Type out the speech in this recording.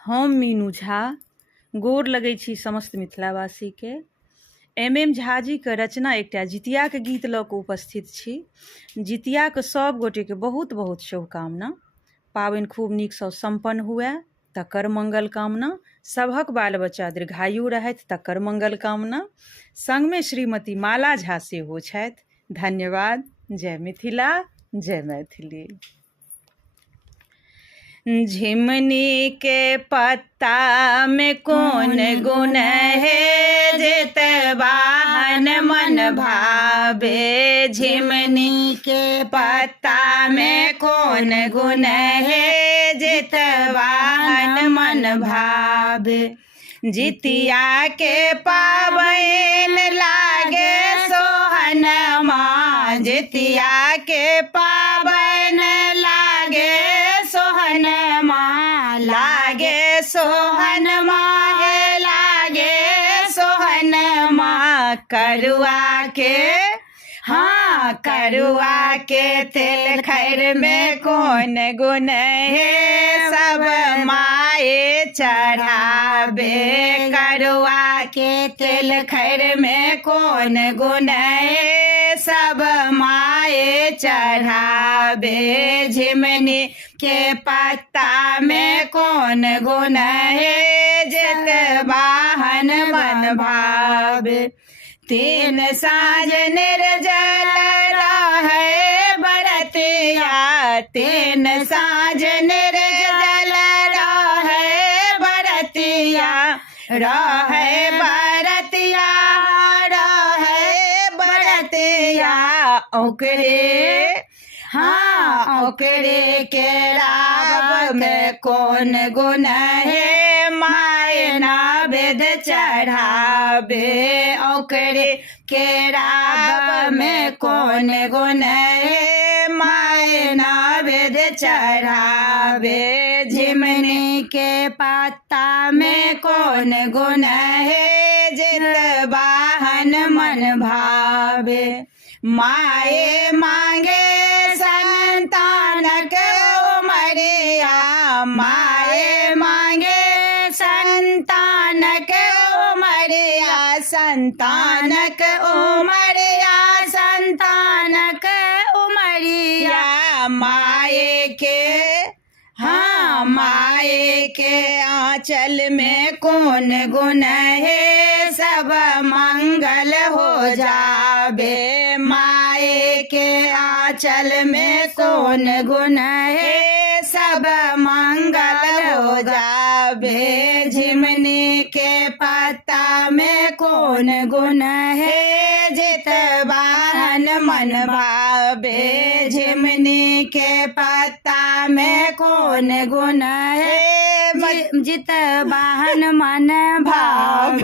हम मीनू झा गोर लगै छी समस्त मिथिलावासीके। एम झाजीके रचना एकटा जितियाके गीत लऽ कऽ उपस्थित छी। जितियाके सब गोटेके बहुत बहुत शुभकामना। पाबनि खूब नीकसँ सम्पन्न हुए तकर मंगल कामना। सभक बाल बच्चा दीर्घायु रहथि तकर मंगल कामना। संगमे श्रीमती माला झा सेहो छथि। धन्यवाद। जय मिथिला, जय मैथिली। झिमनी के पत्ता में कौन गुण है, जितवाहन मन भावे। झिमनी के पत्ता में कौन गुण है, जितवाहन मन भावे। जितिया के पाबन लागे सोहन माँ, जितिया के पाबन लागे सोहन माँ, लागे सोहन माँ, लागे सोहन माँ। करुआ के हाँ करुआ के तेल खैर में कौन गुण है, सब माए चढ़ावे। करुआ के तेल खैर में कौन गुण है, सब माए चढ़ावे। झिमनी के पत्ता में कौन गुण है, जितवाहन मन भावे। तीन साँझ निर्जल रहे बरतिया, तीन साँझ निर्जल रहे बरतिया, रहे बरतिया, रहे बरतिया। ओकरे हाँ ओकरे के राव में कौन गुण है, माय नैवेद चढ़ावे। ओकरे के राव में कौन गुण है, माय नैवेद चढ़ावे। झिमनी के पत्ता में कौन गुण है, जितवाहन मन भावे। माए मांगे संतानक उमरिया, माए मांगे संतानक उमरिया, संतानक उमरिया, संतानक उमरिया। माए के हाँ माए के आंचल में कौन गुण है, सब मंगल हो जावे। माए के आंचल में कौन गुण है, सब मंगल हो जावे। झिमनी के पत्ता में कौन गुण है, जितवाहन मन भावे। झिमनी के पत्ता में कौन गुण है, जितवाहन मन भावे।